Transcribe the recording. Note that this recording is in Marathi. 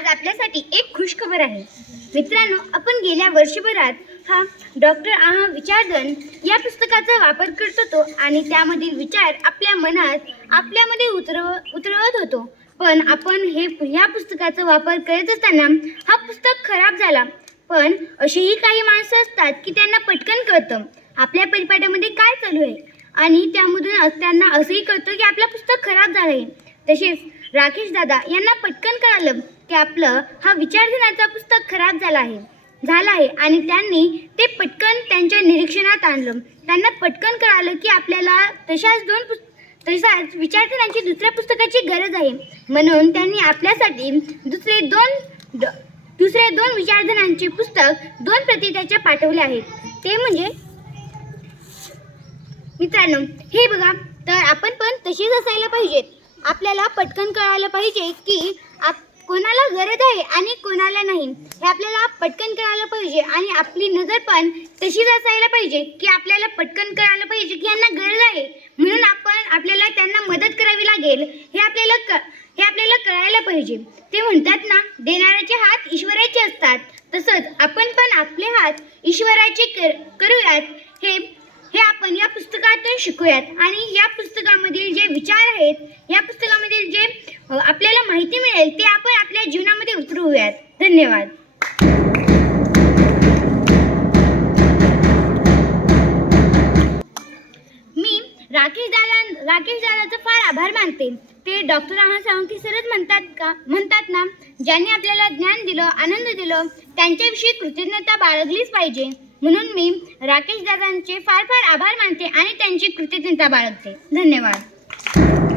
आज आपल्यासाठी एक खुशखबर आहे. मित्रांनो आपण गेल्या वर्षभरात हा डॉक्टर आहा विचारधन या पुस्तकाचा वापर करत होतो आणि त्यामधील विचार आपल्या मनात आपल्यामध्ये उतरव उतरवत होतो. पण आपण हे ह्या पुस्तकाचा वापर करत असताना हा पुस्तक खराब झाला. पण अशीही काही माणसं असतात की त्यांना पटकन कळतं आपल्या परिपाठामध्ये काय चालू आहे. आणि त्यामधून त्यांना असंही कळतं की आपलं पुस्तक खराब झालं आहे तसेच राकेश दादा यांना पटकन कळालं की आपलं हा विचारधनाचा पुस्तक खराब झाला आहे. झाला आहे आणि त्यांनी ते पटकन त्यांच्या निरीक्षणात आणलं. त्यांना पटकन कळालं की आपल्याला तशाच दोन पुस्त तशाच विचारधनाची दुसऱ्या पुस्तकाची गरज आहे. म्हणून त्यांनी आपल्यासाठी दुसरे दोन द- दुसरे दोन विचारधनांचे पुस्तक दोन प्रती त्याच्या पाठवले आहेत. ते म्हणजे मित्रांनो हे बघा. तर आपण पण तशीच असायला पाहिजेत. आपल्याला पटकन कळायला पाहिजे की आप कोणाला गरज आहे आणि कोणाला नाही हे आपल्याला पटकन करायला पाहिजे आणि आपली नजर पण तशीच असायला पाहिजे की आपल्याला पटकन करायला पाहिजे की यांना गरज आहे. म्हणून आपण आपल्याला त्यांना मदत करावी लागेल हे आपल्याला क हे आपल्याला कळायला पाहिजे. ते म्हणतात ना देणाऱ्याचे हात ईश्वराचे असतात. तसंच आपण पण आपले हात ईश्वराचे कर करूयात. हे हे आपण या पुस्तकातून शिकूयात. आणि या पुस्तकामधील जे विचार आहेत या पुस्तकामधील जे आपल्याला माहिती मिळेल ते आपण आपल्या जीवनामध्ये उतरूयात धन्यवाद. मी राकेश दादा राकेश दादाचं फार आभार मानते. ते डॉक्टर आहा सावंकी सरच म्हणतात का म्हणतात ना ज्यांनी आपल्याला ज्ञान दिलं आनंद दिलं त्यांच्याविषयी कृतज्ञता बाळगलीच पाहिजे. म्हणून मी राकेश दादांचे फार फार आभार मानते आणि त्यांची कृतज्ञता बाळगते. धन्यवाद.